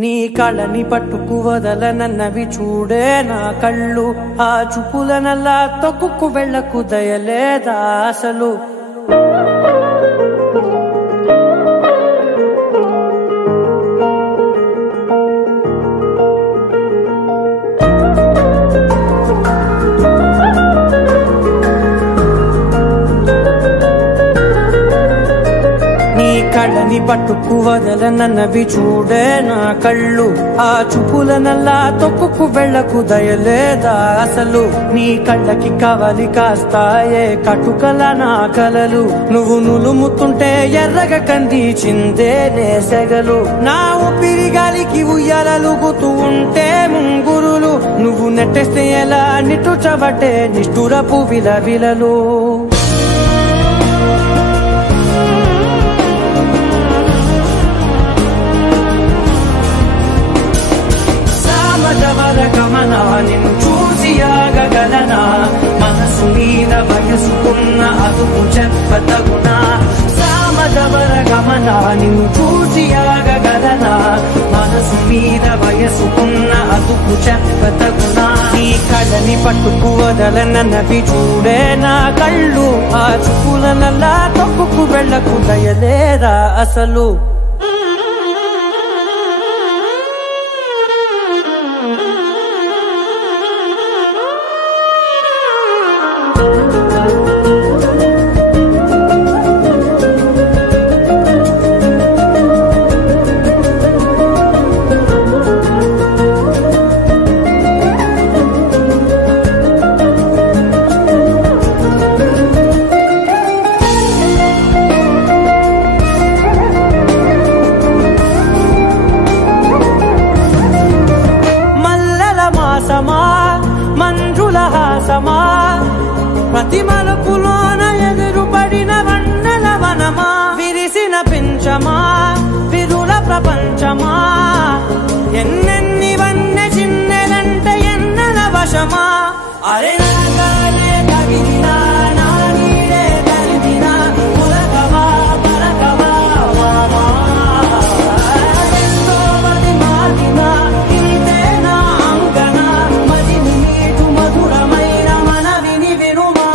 నీ కళ్ళని పట్టుకు వదలనన్నవి చూడే నా కళ్ళు, ఆ చూపులనల్లా తొక్కుకు వెళ్ళకు దయలేదా అసలు. కళ్ళని పట్టుకు వదలనన్నవి చూడే నా కళ్ళు, ఆ చూపులనల్లా తొక్కుకు వెళ్ళకు దయలేదా అసలు. నీ కళ్ళకి కవలి కాస్తాయే కటుకల నా కలలు, నువ్వు నులుముతుంటే ఎర్రగ కంది చిందే నేసెగలు. నా ఊపిరి గాలికి ఉయ్యాలలుగుతూ ఉంటే ముంగురులు, నువ్వు నెట్టేస్తే ఎలా నిట్టుచబట్టే నిష్ఠురపు విలవిలలు. గమనా నిన్ను చూసి ఆగగలనా, మనసు మీద వయసుకున్న అదుపు చెప్పతగునా. సామదవర గమనా నిన్ను చూసి ఆగగలనా, మనసు మీద వయసుకున్న అదుపు చెప్పతగునా. నీ కళ్ళని పట్టుకు వదలనన్నవి చూడే నా కళ్ళు, ఆ చూపులనల్లా తొక్కుకు వెళ్ళకు దయలేదా అసలు. మంజుల హాసమా ప్రతి మలుపులోన ఎదురుపడిన వన్నెల వనమా, విరిసిన పించమా విరుల ప్రపంచమా, ఎన్నెన్ని వన్నె చిన్నెలంటే ఎన్నెల వశమా. అరే నాగానే తగిలినా నా నీడే తరిదినా, పులకవా పలకవా వామా, ఎంతోవది మారినా ఇంతేనా అంగన, మదిని నీటు మధురమైన మనవిని వినుమా.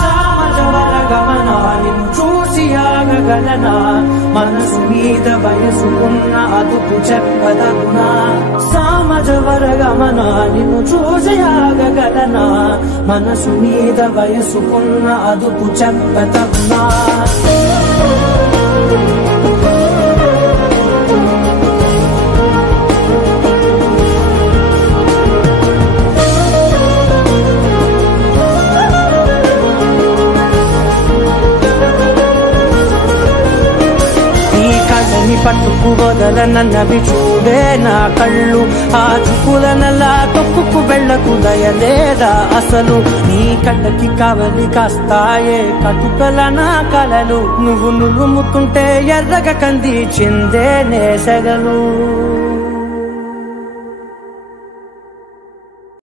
సామజవర గమనా నిన్ను చూసి ఆగగలనా, మనసు మీద వయసుకున్న అదుపు చెప్పదగునా. సామజవర గమనా నిన్ను చూసి ఆగగలనా, మనసు మీద వయసుకున్న అదుపు చెప్పదగునా. పట్టుకు వదలనన్నవి చూడే నా కళ్ళు, ఆ చూపులనల్లా తొక్కుకు వెళ్ళకు దయలేదా అసలు. నీ కళ్ళకి కవలి కాస్తాయే కటుకల నా కలలు, నువ్వు నులుముతుంటే ఎర్రగ కంది చిందే నేసెగలు.